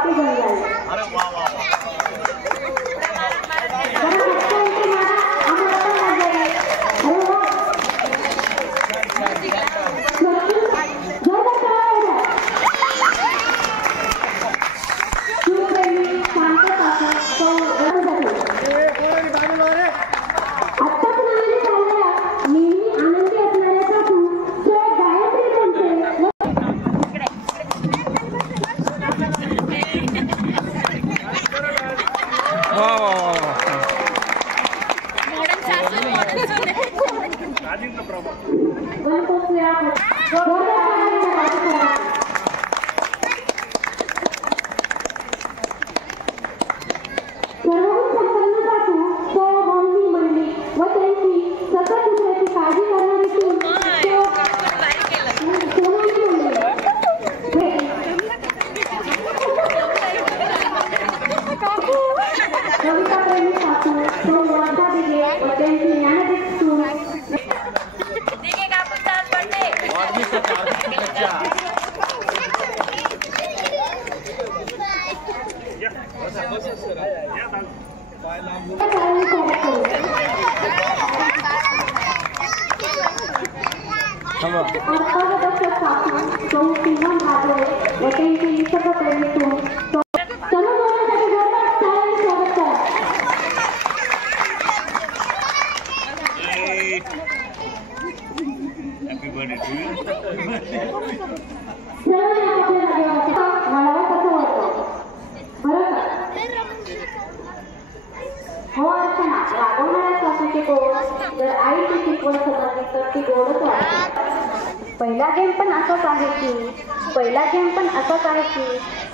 पाठी घेऊन जाईल.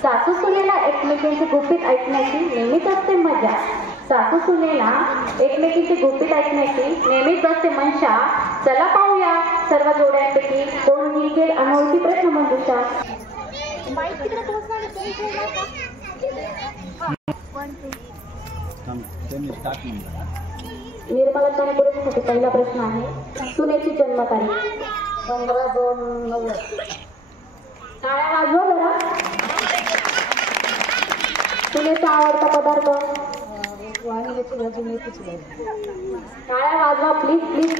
सासू सुनेला एकमेकींची गुपित ऐकण्याची नेहमीच असते मजा. सासू सुनेला एकमेकींची गुपित ऐकण्याची नेहमीच असते मनशा. चला पाहूया सर्व जोड्यांपैकी कोण निघेल अनोळखी प्रश्न मंजुषा. निर्मला ताईंसाठी पहिला प्रश्न आहे. सुनेची जन्मतारीख 15/2/90. टाळ्या वाजवा जरा. सुनेचा आवडता पदार्थ वांग्याची भाजी मेथीची भाजी. टाळ्या वाजवा प्लीज प्लीज.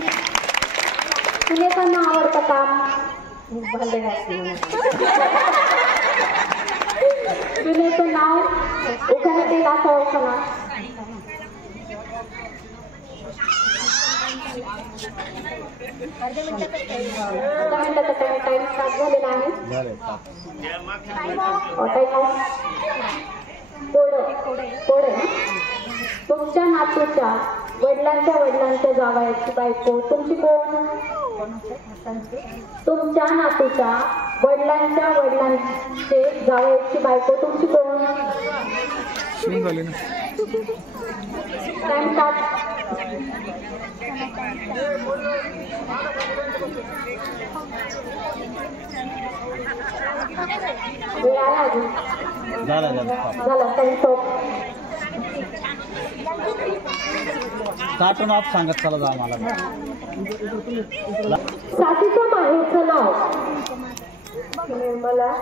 सुनेचा न आवडतं काम भांडे घासणे. सुनेचं नाव उखाण्यात येईल असं ओळखा ना. अर्ध्या मिनिटाचा टाइम स्टार्ट झालेला आहे. तुमच्या नातूच्या वडिलांच्या जावयाची बायको तुमची कोण? तुमच्या नातूच्या वडिलांचे जावयाची बायको तुमची कोण? Time start. कार्टून आप सांगत चला जा मला. सासूचं माहेरचं नाव निर्मला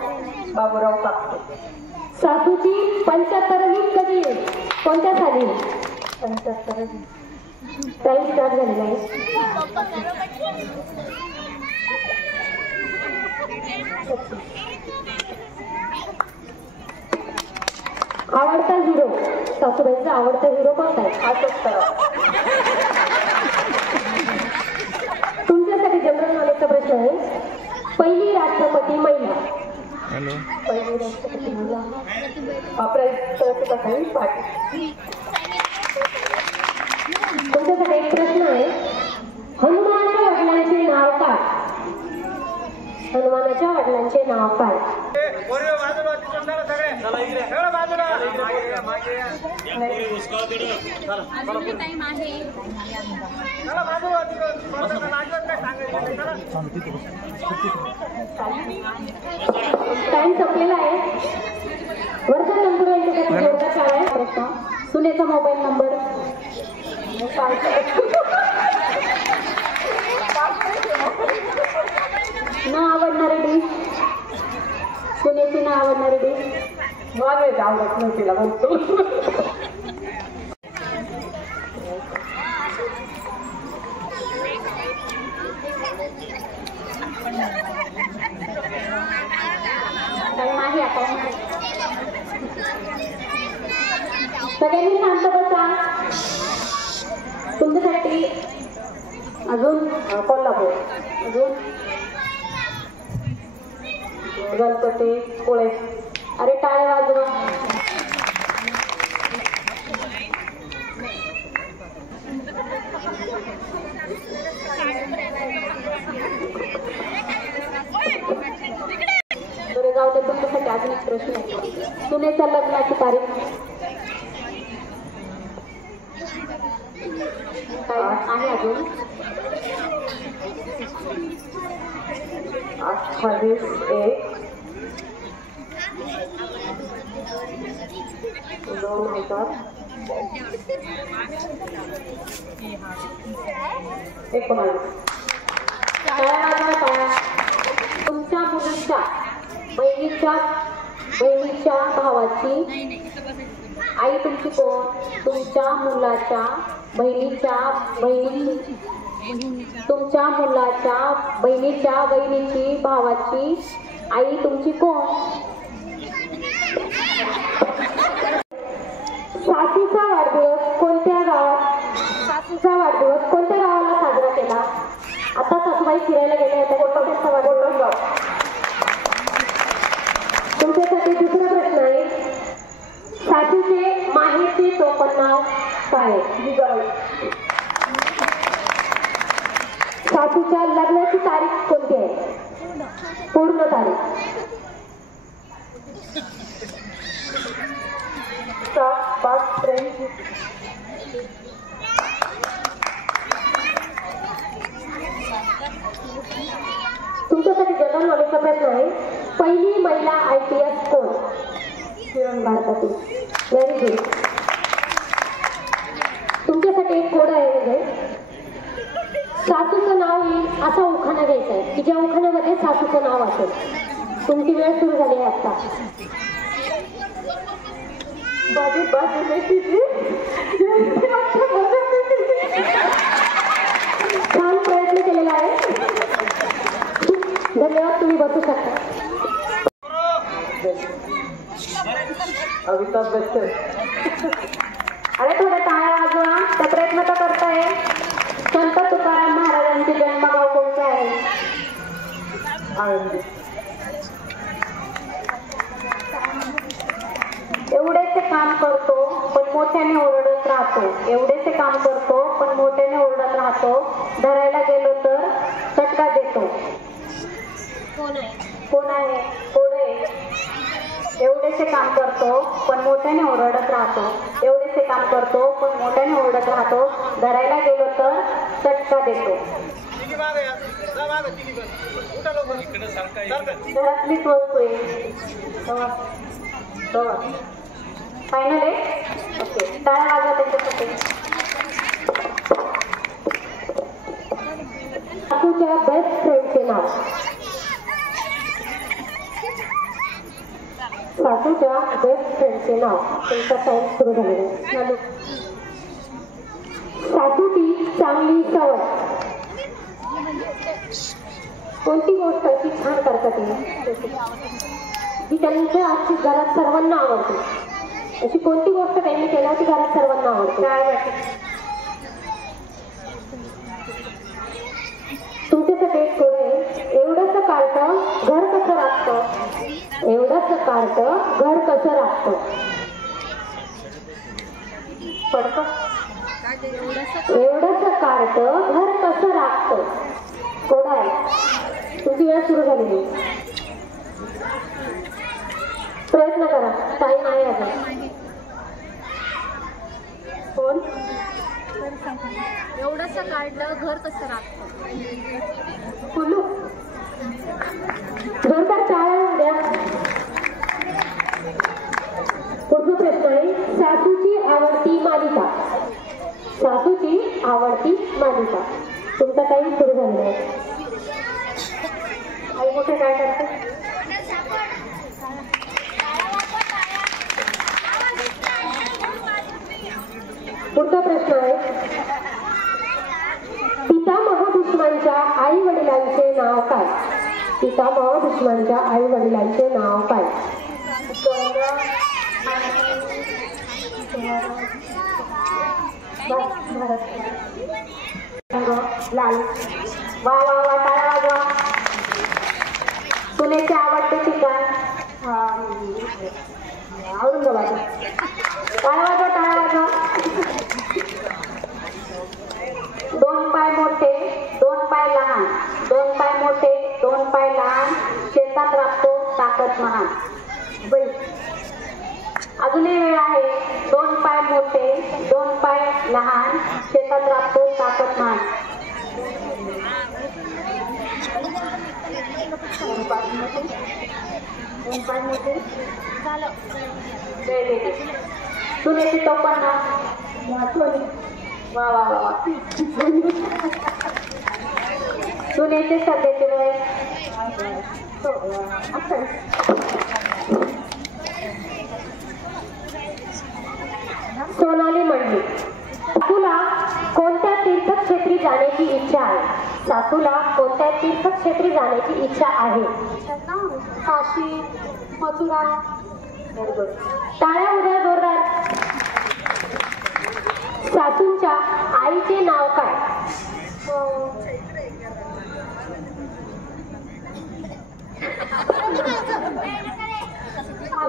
बाबूराव कापसे. सासूची 75वी कधी आहे? कोणत्या साली? 75वी. टाइम स्टार्ट झालेला आहे. आवडता हिरो. सासूबाईंचा आवडता हिरो कोणता आहे? हाच करा. तुमच्यासाठी जनरल नॉलेजचा प्रश्न आहे. पहिली राष्ट्रपती महिला. पहिली राष्ट्रपती महिला तुमच्यासाठी एक प्रश्न आहे. हनुमानाच्या वडिलांचे नाव काय? हनुमानाच्या वडिलांचे नाव काय? टाइम संपलेला आहे. वर्षा नंबर आहे. प्रश्न. सुनेचा मोबाईल नंबर. न आवडणारी डिश. सुनेची न आवडणारी डिश. नॉनव्हेज आवडत नाही तिला म्हणतो. टाइम आहे आता. सगळ्यांनी शांत बसा. तुमच्यासाठी अजून कोल्हापूर, अजून गणपती पुळे. अरे टाळ्या वाजवा. बरं जाऊ दे. तुमच्यासाठी अजून एक प्रश्न आहे. सुनेच्या लग्नाची तारीख काय आहे अजून? 28/1/2019. तुमच्या मुलीच्या बहिणीच्या भावाची आई तुमची कोण? तुमच्या मुलाच्या तुमच्या मुलाच्या बहिणीच्या बहिणीची भावाची आई तुमची कोण? सासूचा वाढदिवस कोणत्या गावाला साजरा केला? आता सासूबाई फिरायला गेले होते. कोणत्या वाढदिवस? तुमच्यासाठी दुसरा प्रश्न आहे. सासूचे माहेरचे टोपण नाव काय? सासूच्या लग्नाची तारीख कोणती आहे? पूर्ण तारीख. 7/5/83. तुमच्यासाठी जनरल नॉलेजचा प्रश्न आहे. पहिली महिला IPS कोण? भारतातील. Very good. तुमच्यासाठी एक कोड आहे. म्हणजे सासूचं नाव येईल असा उखाणा घ्यायचा आहे की ज्या उखाण्यामध्ये सासूचं नाव असेल. तुमची वेळ सुरू झाली आहे आता. छान प्रयत्न केलेला आहे. धन्यवाद. तुम्ही बसू शकता. अमिताभ बच्चन. अरे थोडे टाळ्या वाजवा. त्या प्रयत्न तर करताय. संत तुकाराम महाराजांचे जन्मगाव कोणते आहे? आनंदी. एवढेसे काम करतो पण मोठ्याने ओरडत राहतो. एवढेसे काम करतो पण मोठ्याने ओरडत राहतो. धरायला गेलो तर चटका देतो. कोण आहे? एवढेसे काम करतो पण मोठ्याने ओरडत राहतो. एवढेसे काम करतो पण मोठ्याने ओरडत राहतो. धरायला गेलो तर चटका देतो. घरातलीच वस्तू आहे. फायनल आहे. ओके. टाळ्या वाजवा त्यांच्यासाठी. सासूच्या बेस्ट फ्रेंडचे नाव. सासूच्या बेस्ट फ्रेंडचे नाव. तुमचा टाइम सुरू झालेला आहे. सासूची चांगली सवय कोणती गोष्ट अशी छान करतात जी त्यांच्या आजची घरात सर्वांना आवडते? अशी कोणती गोष्ट त्यांनी केल्या ती घरात सर्वांना आवडते? तुमच्यासाठी एक कोड आहे. एवढंच काढतं घर कसं राखतं? एवढंच काढतं घर कसं राखतं? पडतं. एवढंच काढतं घर कसं राखतं? कोड आहे. तुमची वेळ सुरू झालेली. प्रयत्न करा. टाइम आहे अजून. कोण? एवढंच काढलं घर कसं राखतं? बोलू. जोरदार टाळ्या द्या. पुढचा प्रश्न आहे. सासूची आवडती मालिका. सासूची आवडती मालिका. तुमचा टाइम सुरू झालेला आहे. आई मोठे काय करते? पुढचा प्रश्न आहे, पितामह भीष्मांच्या आई वडिलांचे नाव काय? पितामह भीष्मांच्या आई वडिलांचे नाव काय? लाल. वा वा वा, टाळ्या वाजवा. सुनेचे आवडते ठिकाण? औरंगाबाद. टाळ्या वाजवा, टाळ्या वाजवा. 2 पाय मोठे, 2 पाय लहान. 2 पाय मोठे, 2 पाय लहान. शेतात राबतो ताकद महान. अजूनही वेळ आहे. 2 पाय मोठे, 2 पाय लहान. शेतात राबतो ताकद महान. 2 पाय मोठे झालं. सुनेची टोपण वा वा वा वा. सुनेचे सध्याचे वय? सोनाली म्हणली, सासूला कोणत्या तीर्थक्षेत्री जाण्याची इच्छा आहे? सासूला कोणत्या तीर्थक्षेत्री जाण्याची इच्छा आहे? काशी, मथुरा. टाळ्या उद्या जोरदार. सासूंच्या आईचे नाव काय?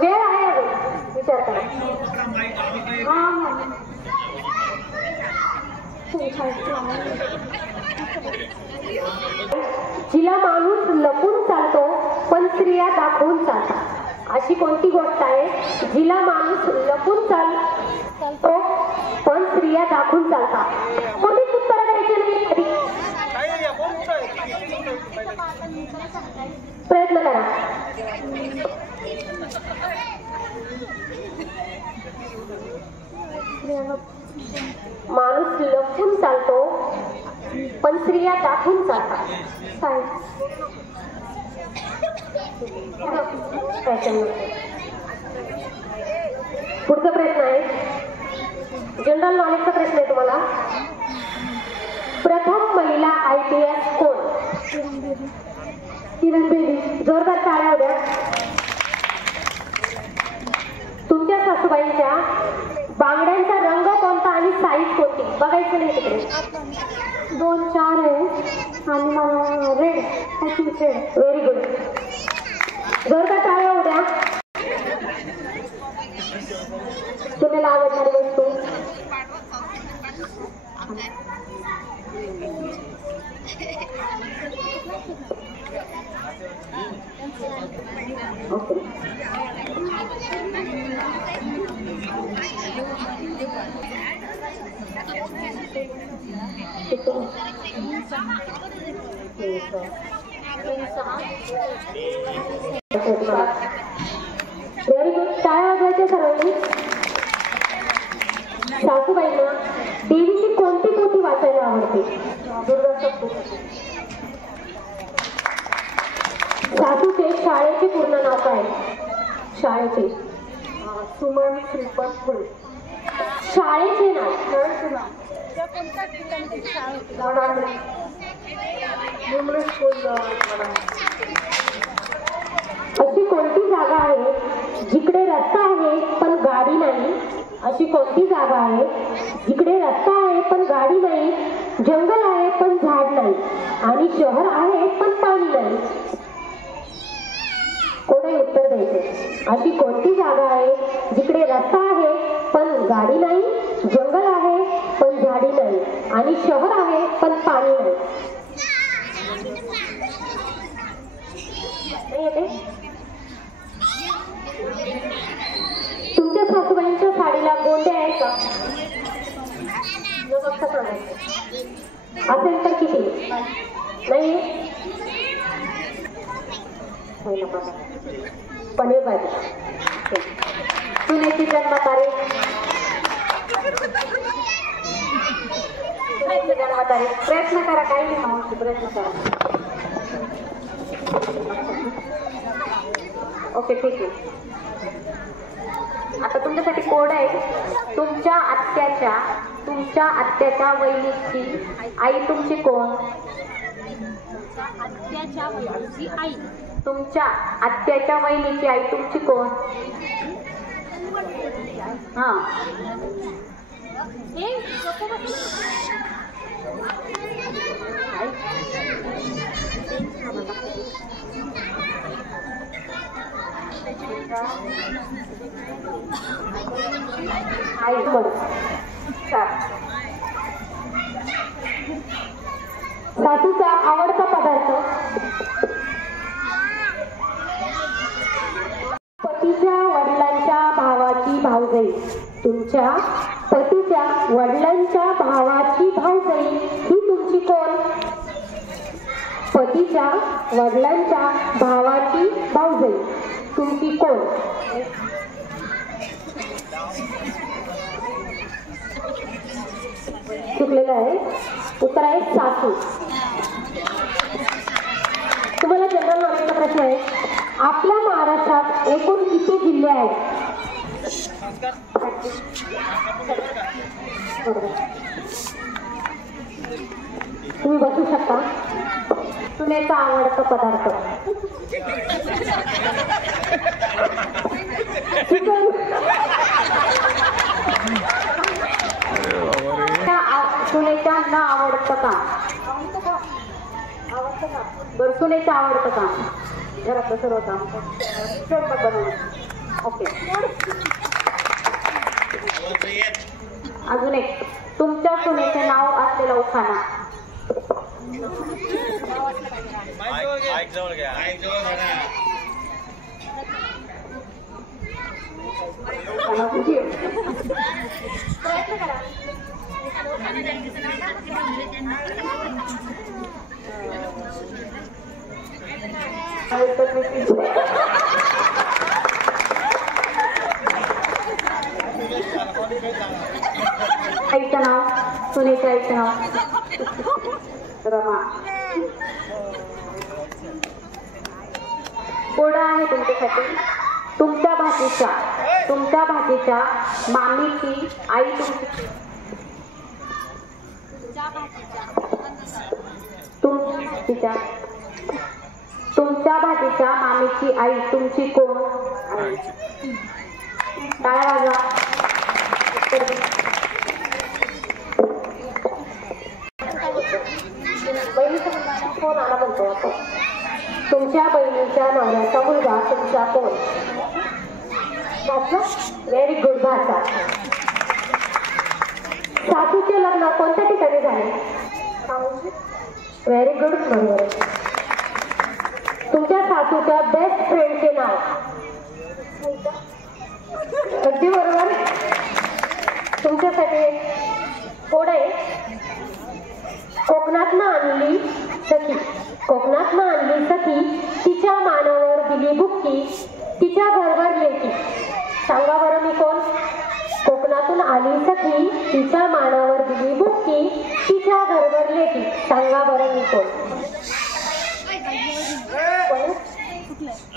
वेळ आहे अजून विचार करा. जिला माणूस लपून चालतो पण स्त्रिया दाखवून चालतात, अशी कोणती गोष्ट आहे जिला माणूस लपून चालतो पण स्त्रिया दाखवून चालतात? कोणीच उत्तर द्यायचे नाही. प्रयत्न करा. माणूस लपून चालतो पण स्त्रिया दाखवून चालतात. पुढचा प्रश्न आहे, जनरल नॉलेजचा प्रश्न आहे तुम्हाला. प्रथम महिला IPS कोण? किरण बेदी. जोरदार टाळ्या उद्या. तुमच्या सासूबाईंच्या बांगड्यांचा रंग कोणता आणि साईज कोणती? बघायचं नाही तिकडे. 2, 4 आहे आणि मला red. I think red. Very good. जोरदार टाळ्या उद्या. तुम्हाला आवडणारी वस्तू? ओके. Very good. टाळ्या वाजवायच्या सर्वांनी. सासूबाईंना देवीची कोणती पोथी वाचायला आवडते? दुर्गा सप्तशती. सासूचे शाळेचे पूर्ण नाव काय? शाळेचे? सुमन श्रीपद फुल. शाळेचे नाव? English school. अशी कोणती जागा आहे जिकडे रस्ता आहे पण गाडी नाही? अशी कोणती जागा आहे जिकडे रस्ता आहे पण गाडी नाही, जंगल आहे पण झाड नाही आणि शहर आहे पण पाणी नाही? कोणी उत्तर द्यायचं. अशी कोणती जागा आहे जिकडे रस्ता आहे पण गाडी नाही, जंगल आहे पण झाडी नाही आणि शहर आहे पण पाणी नाही? तुमच्या सासूबाईंच्या साडीला गोंडे आहे का? असेल तर किती? नाही. पनीर भाजी. सुनेची जन्मतारीख? सुनेची जन्मतारीख. प्रयत्न करा. काही नाही मावशी, प्रयत्न करा. ओके, ठीक आहे. आता तुमच्यासाठी कोड आहे. तुमच्या आत्याच्या वहिनीची आई तुमची कोण? आत्याच्या वडिलांची आई. तुमच्या आत्याच्या वहिनीची आई तुमची कोण? हा हे सोपं बघ. आई कोण? सासूचा आवडता पदार्थ. पतीच्या वडिलांच्या भावाची भावजाई. तुमच्या पतीच्या वडिलांच्या भावाची भावजाई ही तुमची कोण? पतीच्या वडिलांच्या भावाची भावजाई तुमची कोण? चुकलेलं आहे. उत्तर आहे सासू. तुम्हाला जनरल नॉलेजचा प्रश्न आहे. आपल्या महाराष्ट्रात एकूण किती जिल्हे आहेत? तुम्ही बसू शकता. सुनेचा आवडता पदार्थ. सुनेच्या न आवडतं का? बरं, सुनेचं आवडतं का? घरातलं सर्व काम स्वयंपाक बनवणं. ओके. अजून एक. तुमच्या सुनेचे नाव असलेला उखाणा. आईचं नाव. सुनेच्या आईचं नाव रमा. कोडा आहे तुमच्यासाठी. तुमच्या भाजीच्या मामीची आई तुमची. तुमच्या भाजीच्या मामीची आई तुमची कोण? टाळ्या वाजवा. बहिणीचा फोन आला म्हणतो आपण. तुमच्या बहिणीच्या नवऱ्याचा मुलगा तुमचा कोण? व्हेरी गुड भाषा. सासूचे लग्न कोणत्या ठिकाणी झाले? Very good. बरोबर. तुमच्या सासूच्या बेस्ट फ्रेंडचे नाव? अगदी बरोबर. तुमच्यासाठी कोड आहे. कोकणातनं आणली सखी तिच्या मानावर दिली बुक्की तिच्या घरवर लेकी. सांगा बरं मी कोण? कोकणातून आली सखी तिच्या मानावर दिली बुक्की तिच्या घरवर लेकी. सांगा बरं मी कोण?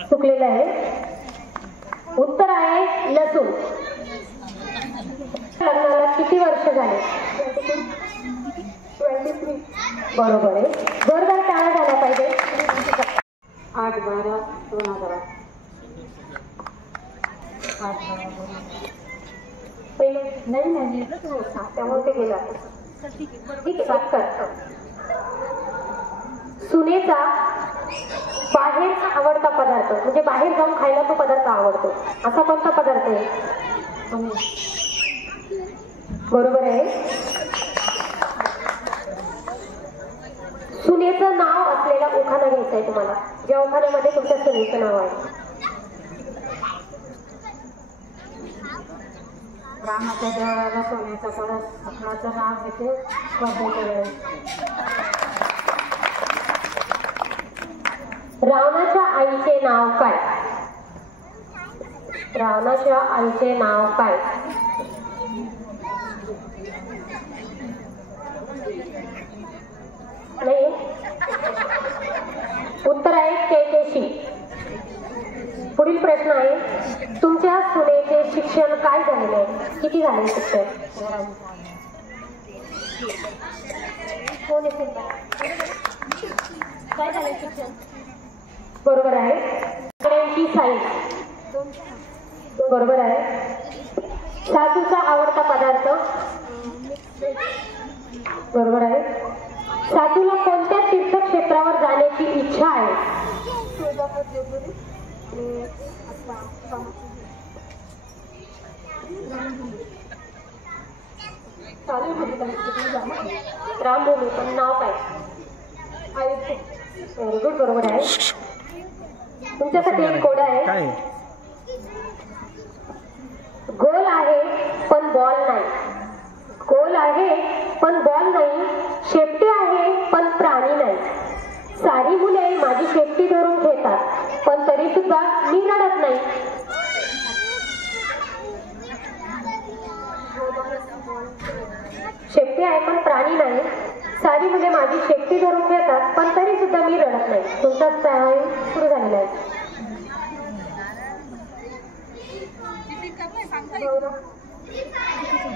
चुकलेलं आहे. उत्तर आहे लसूण. लग्नाला किती वर्ष झाले? 23. बरोबर आहे. जोरदार टाळ्या झाल्या पाहिजे. 8/12/2000. नाही त्यामुळे ते गेला. ठीक आहे, बात कर. सुनेचा बाहेर आवडता पदार्थ म्हणजे बाहेर जाऊन खायला तो पदार्थ आवडतो असा कोणता पदार्थ आहे? बरोबर आहे. सुनेचं नाव असलेला उखाणा घ्यायचा आहे तुम्हाला. ज्या उखाण्यामध्ये तुमच्या सुनेचं नाव आहे. रामाच्या देवळाला सोन्याचा कळस. आपणाचं नाव घेते स्पर्धेच्या वेळेस. रावणाच्या आईचे नाव काय? रावणाच्या आईचे नाव काय? नाही. उत्तर आहे केकेशी. पुढील प्रश्न आहे. तुमच्या सुनेचे शिक्षण काय झालेलं आहे? किती झाले शिक्षण? काय झालं शिक्षण? बरोबर आहे. आकड्यांची साईज बरोबर आहे. सासूचा आवडता पदार्थ बरोबर आहे. सासूला कोणत्या तीर्थक्षेत्रावर जाण्याची इच्छा आहे? रामभूमी, पण नाव काय? व्हेरी गुड, बरोबर आहे. तुमच्यासाठी एक कोड आहे. काय गोल आहे पण बॉल नाही. गोल आहे पण बॉल नाही. शेपटी आहे पण प्राणी नाही. सारी मुले माझी शेपटी धरून घेतात पण तरी सुद्धा मी रडत नाही. शेपटी आहे पण प्राणी नाही. सारी मुले माझी शेपटी धरून घेतात पण तरी सुद्धा मी रडत नाही. तुमचा टाइम सुरू झालेला आहे.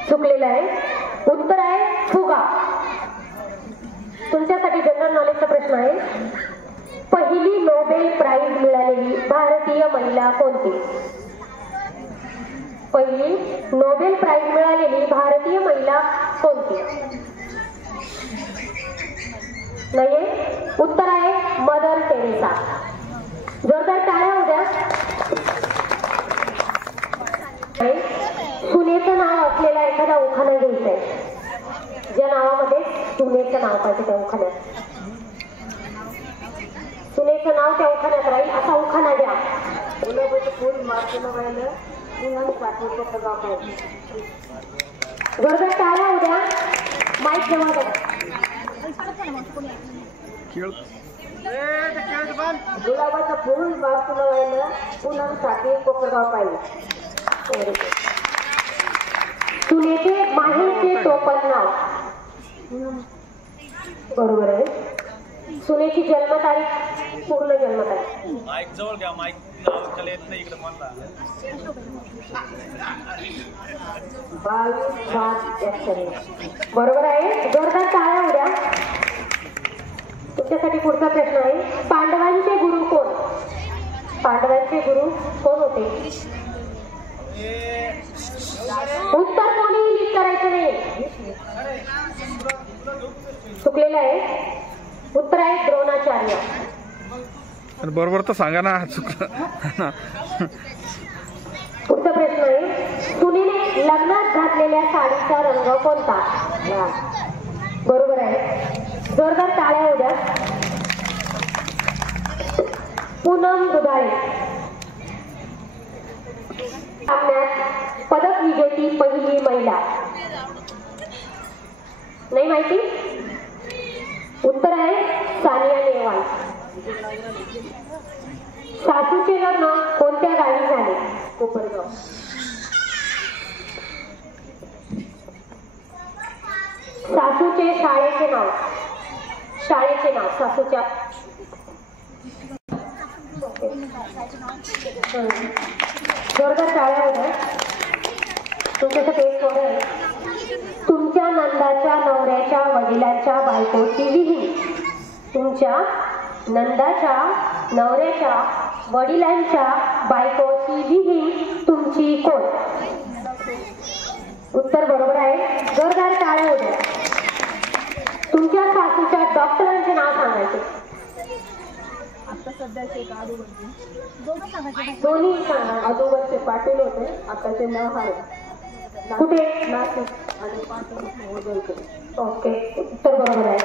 चुकलेलं आहे. उत्तर आहे फुगा. तुमच्यासाठी जनरल नॉलेजचा प्रश्न आहे. पहिली नोबेल प्राइज मिळालेली भारतीय महिला कोणती? पहिली नोबेल प्राइज मिळालेली भारतीय महिला कोणती? नाहीये. उत्तर आहे मदर टेरेसा. जोरदार टाळ्या होऊ द्या. सुनेचं नाव असलेला एखादा उखाणा घ्यायचा आहे. ज्या नावामध्ये सुनेचं नाव पाहिजे त्या उखाण्यात. सुनेचं नाव त्या उखाण्यात राहील असा उखाणा द्या. गुलाबाचं फूल मार्चला राहिलं पुन्हा साखरेचं पगार पाहिजे. जोरदार टाळ्या होऊ द्या. माईक जवळ द्या. गुलाबाचं फूल मार्चला राहिलं पुन्हा साखरेचं पगार पाहिजे. सुनेचे माहेरचे टोपण नाव बरोबर आहे. सुनेची जन्मतारीख, पूर्ण जन्मतारीख. माईक जवळ घ्या. माईक नाव येत नाही इकडे मला. 22/5/91. बरोबर आहे. जोरदार टाळ्या होऊ द्या. तुमच्यासाठी पुढचा प्रश्न आहे. पांडवांचे गुरु कोण? पांडवांचे गुरु कोण होते? उत्तर कोणीही लीक करायचं नाही. चुकलेलं आहे. उत्तर आहे द्रोणाचार्य. बरोबर तर सांगा ना. चुकलं. पुढचा प्रश्न आहे. सुनेने लग्नात घातलेल्या साडीचा रंग कोणता? बरोबर आहे. जोरदार टाळ्या होऊ द्या. पूनम दुधाळे. सामन्यात पदक विजेती पहिली महिला. नाही माहिती? उत्तर आहे सानिया नेहवाल. सासूचे लग्न कोणत्या गावी झाले? कोपरगाव. सासूचे शाळेचे नाव. शाळेचे नाव सासूच्या. जोरदार टाळ्या होत्या. तुमच्यासाठी एक कोड आहे. तुमच्या नंदाच्या नवऱ्याच्या वडिलांच्या बायकोची विहीण. तुमच्या नंदाच्या नवऱ्याच्या वडिलांच्या बायकोची विहीण तुमची कोण? उत्तर बरोबर आहे. जोरदार टाळ्या होत्या. तुमच्या सासूच्या डॉक्टरांचे नाव सांगायचे. आता सध्याचे एक आदोबरचे दोघं सांगायचे. दोन्ही सांगा. आदोबरचे पाटील होते. आताचे नाव आहे कुठे? नाशिक आणि पाटील वडोदकर. ओके, उत्तर बरोबर आहे.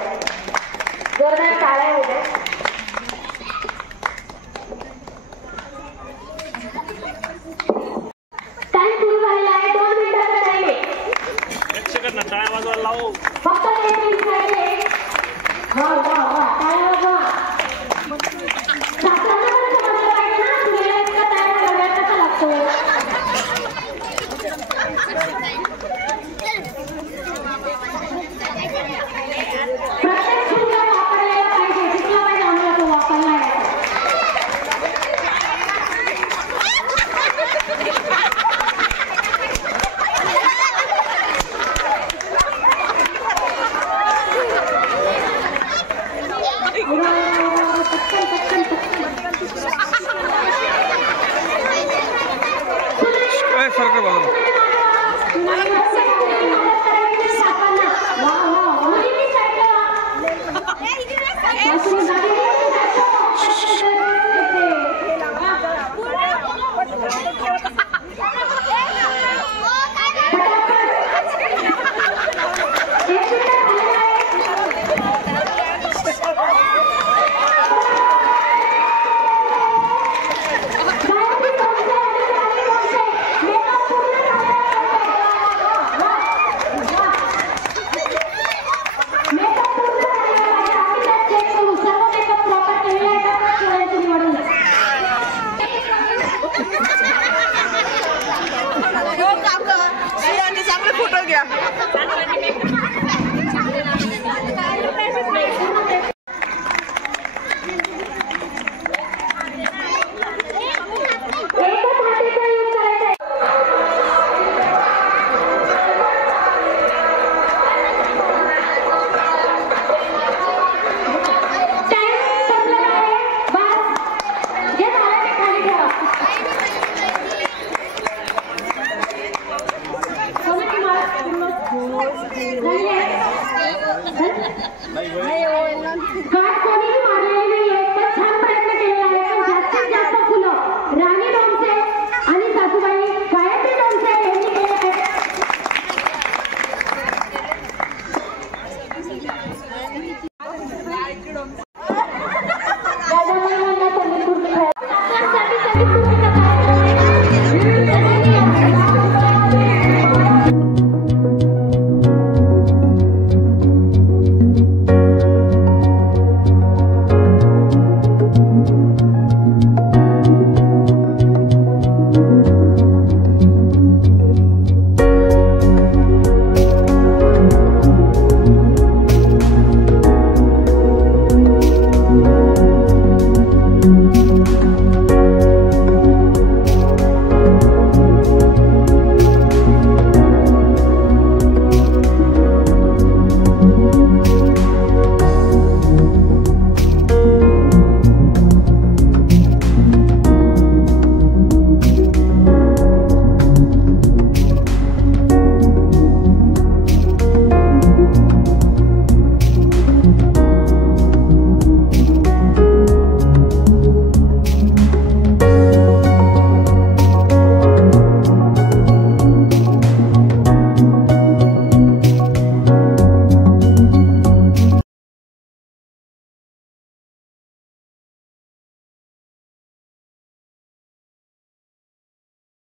जोरदार टाळ्या होत्या. टाइम सुरू झालेला आहे. 2 मिनिटाचा टाइम आहे. टाळ्या वाजवायला लावू. फक्त 1 मिनिट राहिले. वा वा वा, टाळ्या वाजवा. सासऱ्यांना पण समजलं पाहिजे ना, सुनेला इतका टाइम करायला कसा लागतो. प्रथम घाट